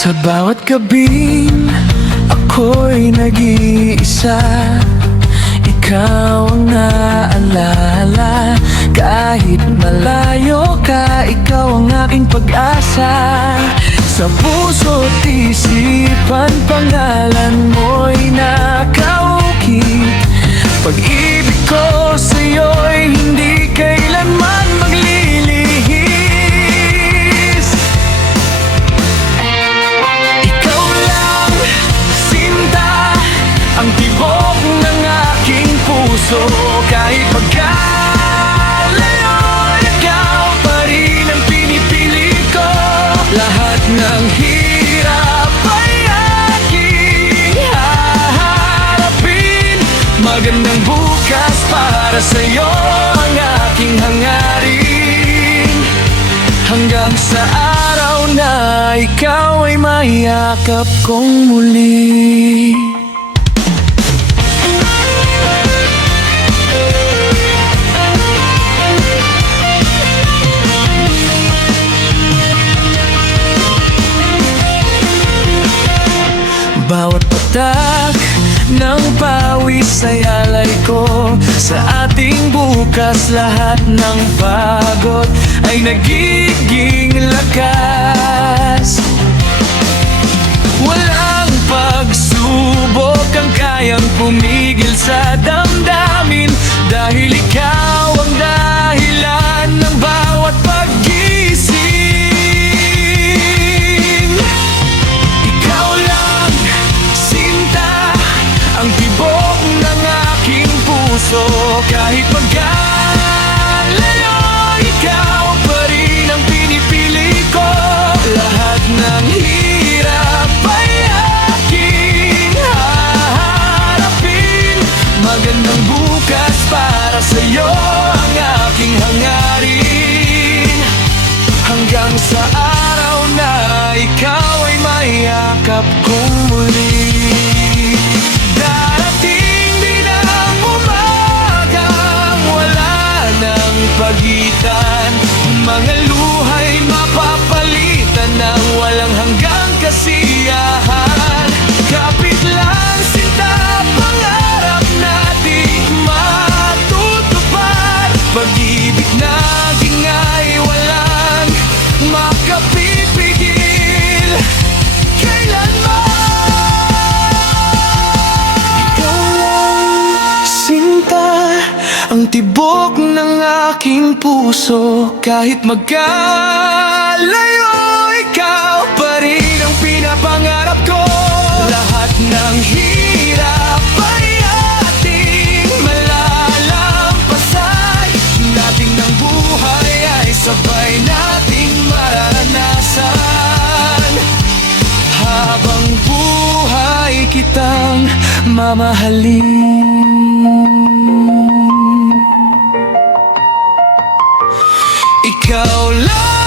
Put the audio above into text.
Sa bawat gabing ako'y nag-iisa, ikaw ang naalala. Kahit malayo ka, ikaw ang aking pag-asa. Sa puso't isipan, pangalan mo'y nakaukit. Pag-ibig ko sa'yo'y hindi kailanman maglilihis. Ikaw lang, sinta, ang tibok ng aking puso. Kahit magkalayo, ikaw pa rin ang pinipili ko. Lahat ng hirap ay aking haharapin. Magandang bukas para sa'yo ang aking hangarin. Hanggang sa araw na ikaw ay mayakap kong muli. Bawat patak ng pawis ay alay ko sa ating bukas. Lahat ng pagod ay nagiging lakas. Walang pagsubok ang kayang pumigil sa damdamin, dahil ikaw ang dahilan ng bawat pag-gising. Ikaw lang, sinta, ang tibok ng aking puso. Kahit magkalayo, ikaw pa rin ang pinipili ko. Lahat ng hirap ay aking haharapin. Magandang bukas para sa'yo ang aking hangarin. Hanggang sa araw na ikaw ay mayakap kong muli. Darating din ang umagang wala ng pagitan. Mga luha'y mapapalitan ng walang hanggang kasiyahan. Kapit lang, sinta, pangarap natin matutupad. Pag-ibig natin ay walang makapipigil kailanman. Ikaw lang, sinta, ang tibok ng aking puso. Kahit magkalayo, ikaw pa rin ang pinapangarap ko. Lahat ng hirap ay ating malalampasan. Nating ng buhay ay sabay nating maranasan. Habang buhay kitang mamahalin. Ikaw lang